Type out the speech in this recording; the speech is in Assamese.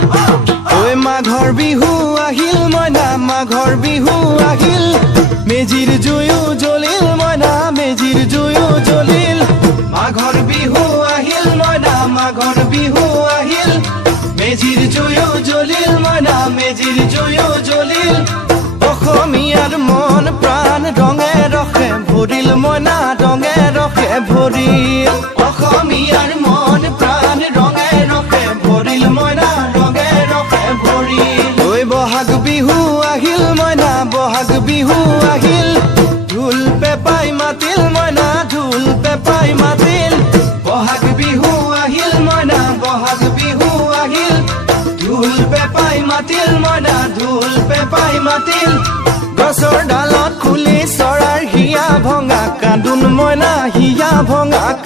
ঐ মাঘৰ বিহু আহিল মইনা মাঘৰ বিহু আহিল মেজিৰ জুয়ো জ্বলিল মইনা মেজিৰ জুয়ো জ্বলিল মাঘৰ বিহু আহিল মইনা মাঘৰ বিহু আহিল মেজিৰ জুয়ো জ্বলিল মইনা মেজিৰ জুয়ো জ্বলিল অসমীয়াৰ মন প্ৰাণ ৰঙে ৰখে ভৰিল মইনা ৰঙে ৰখে ভৰিল অসমীয়াৰ মন প্ৰাণ ৰঙে ৰখে ভৰিল মইনা ৰঙে ৰখে ভৰিল ঐ বহাগ বিহু আহিল মইনা বহাগ বিহু আহিল ঢোল পেপাই মাতিল মইনা ঢোল পেপাই মাতিল বহাগ বিহু আহিল মইনা বহাগ বিহু আহিল ঢোল পেপাই মাতিল মইনা ঢোল পেপাই মাতিল গছৰ ডালত খুলি চৰাৰ হিয়া ভঙা কান্দোন মইনা হিয়া ভঙা